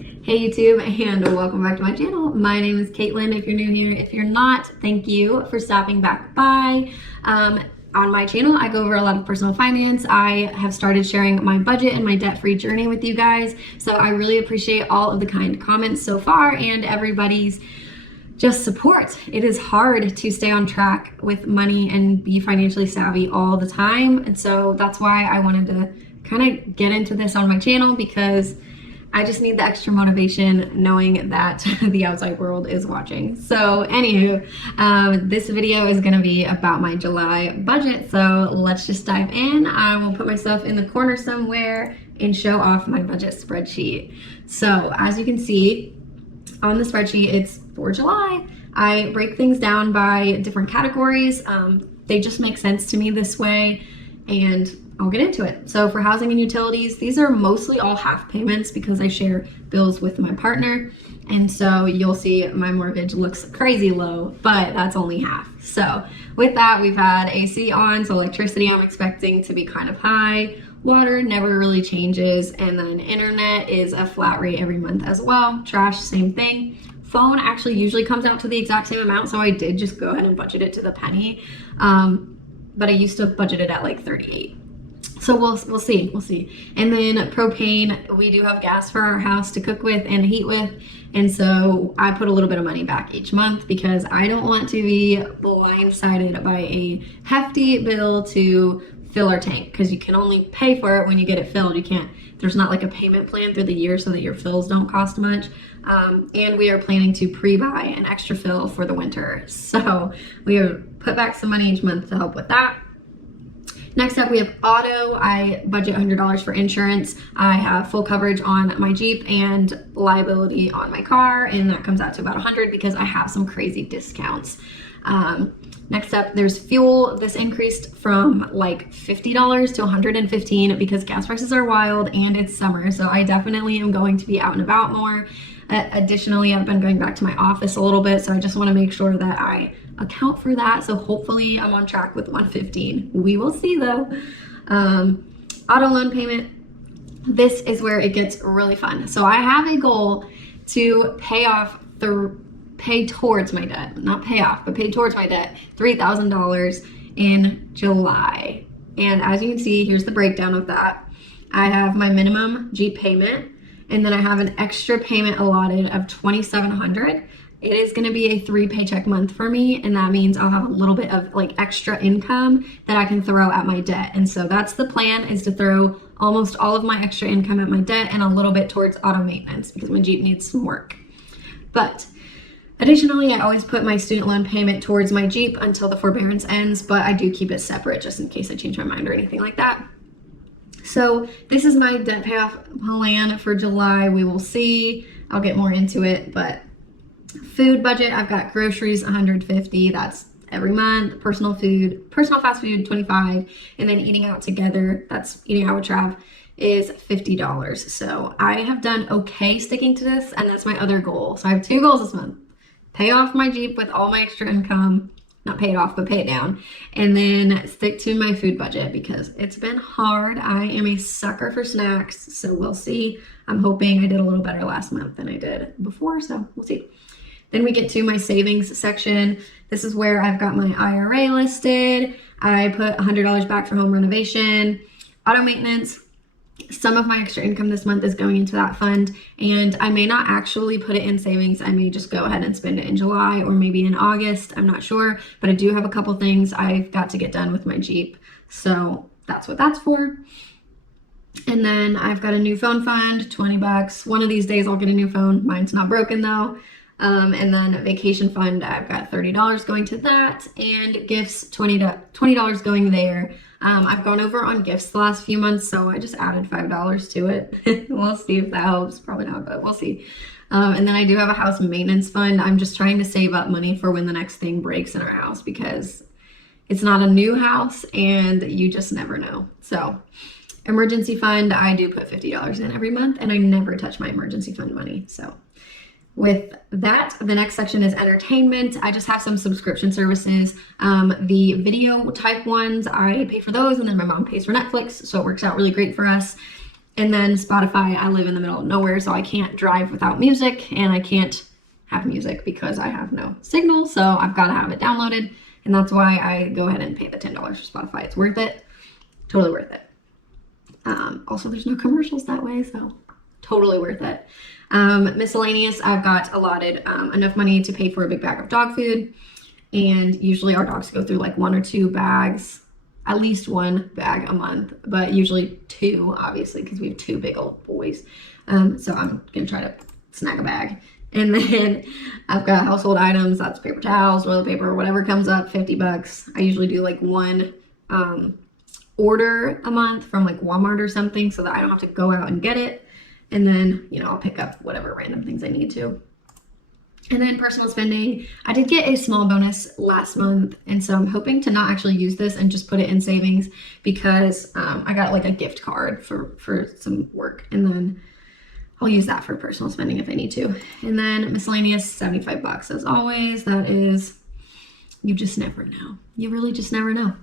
Hey YouTube, and welcome back to my channel. My name is Caitlin if you're new here. If you're not, thank you for stopping back by. On my channel, I go over a lot of personal finance. I have started sharing my budget and my debt-free journey with you guys. So I really appreciate all of the kind comments so far and everybody's just support. It is hard to stay on track with money and be financially savvy all the time. And so that's why I wanted to kind of get into this on my channel, because I just need the extra motivation knowing that the outside world is watching. So anywho, this video is gonna be about my July budget. So let's just dive in. I will put myself in the corner somewhere and show off my budget spreadsheet. So as you can see on the spreadsheet, it's for July. I break things down by different categories. They just make sense to me this way, and I'll get into it. So for housing and utilities, these are mostly all half payments because I share bills with my partner. And so you'll see my mortgage looks crazy low, but that's only half. So with that, we've had AC on, so electricity I'm expecting to be kind of high. Water never really changes. And then internet is a flat rate every month as well. Trash, same thing. Phone actually usually comes out to the exact same amount, so I did just go ahead and budget it to the penny. But I used to budget it at like 38. So we'll see. And then propane, we do have gas for our house to cook with and heat with. And so I put a little bit of money back each month because I don't want to be blindsided by a hefty bill to fill our tank, because you can only pay for it when you get it filled. You can't, there's not like a payment plan through the year so that your fills don't cost much. And we are planning to pre-buy an extra fill for the winter. So we have put back some money each month to help with that. Next up, we have auto. I budget $100 for insurance. I have full coverage on my Jeep and liability on my car, and that comes out to about $100 because I have some crazy discounts. Next up, there's fuel. This increased from like $50 to $115 because gas prices are wild and it's summer. So I definitely am going to be out and about more. Additionally, I've been going back to my office a little bit, so I just want to make sure that I account for that. So hopefully I'm on track with 115. We will see though. Auto loan payment. This is where it gets really fun. So I have a goal to pay towards my debt, not pay off, but pay towards my debt, $3,000 in July. And as you can see, here's the breakdown of that. I have my minimum Jeep payment, and then I have an extra payment allotted of $2,700. It is going to be a 3 paycheck month for me, and that means I'll have a little bit of like extra income that I can throw at my debt. And so that's the plan, is to throw almost all of my extra income at my debt and a little bit towards auto maintenance because my Jeep needs some work. But additionally, I always put my student loan payment towards my Jeep until the forbearance ends, but I do keep it separate just in case I change my mind or anything like that. So this is my debt payoff plan for July. We will see. I'll get more into it, but food budget, I've got groceries, $150. That's every month. Personal fast food, $25. And then eating out together, that's eating out with Trav, is $50. So I have done okay sticking to this, and that's my other goal. So I have 2 goals this month. Pay off my Jeep with all my extra income. Not pay it off, but pay it down. And then stick to my food budget because it's been hard. I am a sucker for snacks, so we'll see. I'm hoping I did a little better last month than I did before, so we'll see. Then we get to my savings section. This is where I've got my IRA listed. I put $100 back for home renovation, auto maintenance. Some of my extra income this month is going into that fund, and I may not actually put it in savings. I may just go ahead and spend it in July or maybe in August. I'm not sure, but I do have a couple things I've got to get done with my Jeep. So that's what that's for. And then I've got a new phone fund, $20. One of these days I'll get a new phone. Mine's not broken though. And then vacation fund, I've got $30 going to that, and gifts, $20 going there. I've gone over on gifts the last few months, so I just added $5 to it. We'll see if that helps. Probably not, but we'll see. And then I do have a house maintenance fund. I'm just trying to save up money for when the next thing breaks in our house, because it's not a new house and you just never know. So emergency fund, I do put $50 in every month, and I never touch my emergency fund money. So with that, the next section is entertainment. I just have some subscription services. The video type ones, I pay for those, and then my mom pays for Netflix, so it works out really great for us. And then Spotify, I live in the middle of nowhere, so I can't drive without music, and I can't have music because I have no signal, so I've got to have it downloaded, and that's why I go ahead and pay the $10 for Spotify. It's worth it. Totally worth it. Also, there's no commercials that way, so totally worth it. Miscellaneous, I've got allotted enough money to pay for a big bag of dog food, and usually our dogs go through like 1 or 2 bags, at least 1 bag a month, but usually 2, obviously, because we have 2 big old boys. So I'm gonna try to snag a bag. And then I've got household items, that's paper towels, toilet paper, whatever comes up, $50. I usually do like 1 order a month from like Walmart or something so that I don't have to go out and get it. And then, you know, I'll pick up whatever random things I need to. And then personal spending, I did get a small bonus last month, and so I'm hoping to not actually use this and just put it in savings because I got like a gift card for some work, and then I'll use that for personal spending if I need to. And then miscellaneous, $75 as always. That is, you just never know. You really just never know.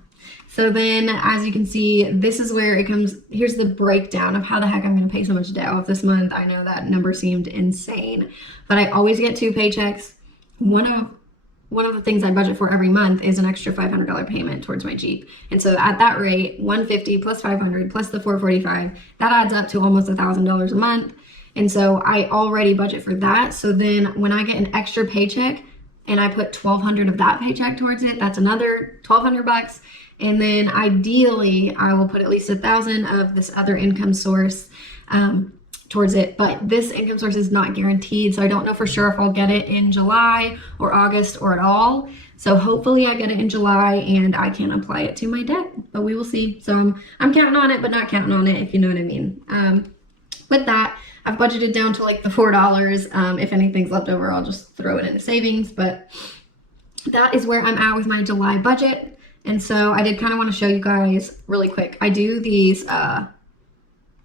So then, as you can see, this is where it comes. Here's the breakdown of how the heck I'm going to pay so much debt off this month. I know that number seemed insane, but I always get 2 paychecks. One of the things I budget for every month is an extra $500 payment towards my Jeep. And so at that rate, $150 plus $500 plus the $445, that adds up to almost $1,000 a month. And so I already budget for that. So then when I get an extra paycheck and I put $1,200 of that paycheck towards it, that's another $1,200. And then ideally, I will put at least $1,000 of this other income source towards it. But this income source is not guaranteed, so I don't know for sure if I'll get it in July or August or at all. So hopefully I get it in July and I can apply it to my debt, but we will see. So I'm counting on it, but not counting on it, if you know what I mean. With that, I've budgeted down to like the $4. If anything's left over, I'll just throw it into savings. But that is where I'm at with my July budget. And so I did kind of want to show you guys really quick. I do these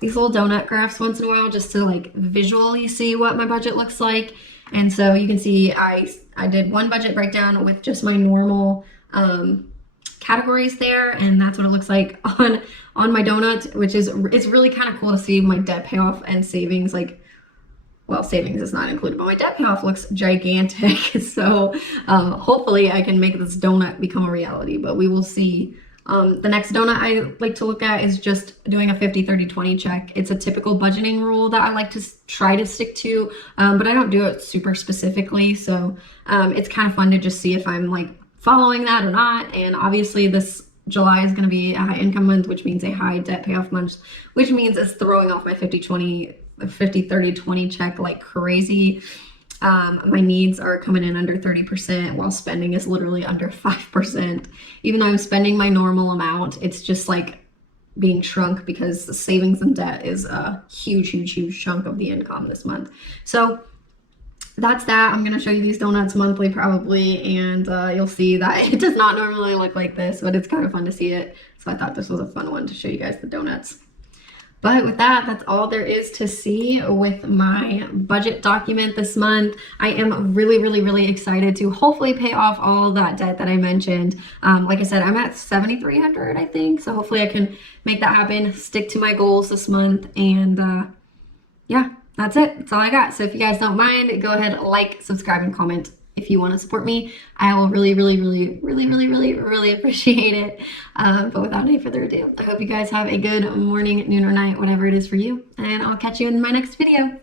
little donut graphs once in a while just to like visually see what my budget looks like. And so you can see I did one budget breakdown with just my normal categories there, and that's what it looks like on my donut, which is, it's really kind of cool to see my debt payoff and savings. Like, well, savings is not included, but my debt payoff looks gigantic. So hopefully I can make this donut become a reality, but we will see. The next donut I like to look at is just doing a 50-30-20 check. It's a typical budgeting rule that I like to try to stick to, but I don't do it super specifically. So it's kind of fun to just see if I'm like following that or not. And obviously this July is going to be a high income month, which means a high debt payoff month, which means it's throwing off my 50-30-20 check like crazy. My needs are coming in under 30% while spending is literally under 5%. Even though I'm spending my normal amount, it's just like being shrunk because the savings and debt is a huge chunk of the income this month. So that's that. I'm going to show you these donuts monthly probably, and you'll see that it does not normally look like this, but it's kind of fun to see it. So I thought this was a fun one to show you guys the donuts. But with that, that's all there is to see with my budget document this month. I am really excited to hopefully pay off all that debt that I mentioned. Like I said, I'm at $7,300, I think. So hopefully I can make that happen, stick to my goals this month. And yeah, that's it. That's all I got. So if you guys don't mind, go ahead, like, subscribe, and comment if you want to support me. I will really appreciate it. But without any further ado, I hope you guys have a good morning, noon, or night, whatever it is for you. And I'll catch you in my next video.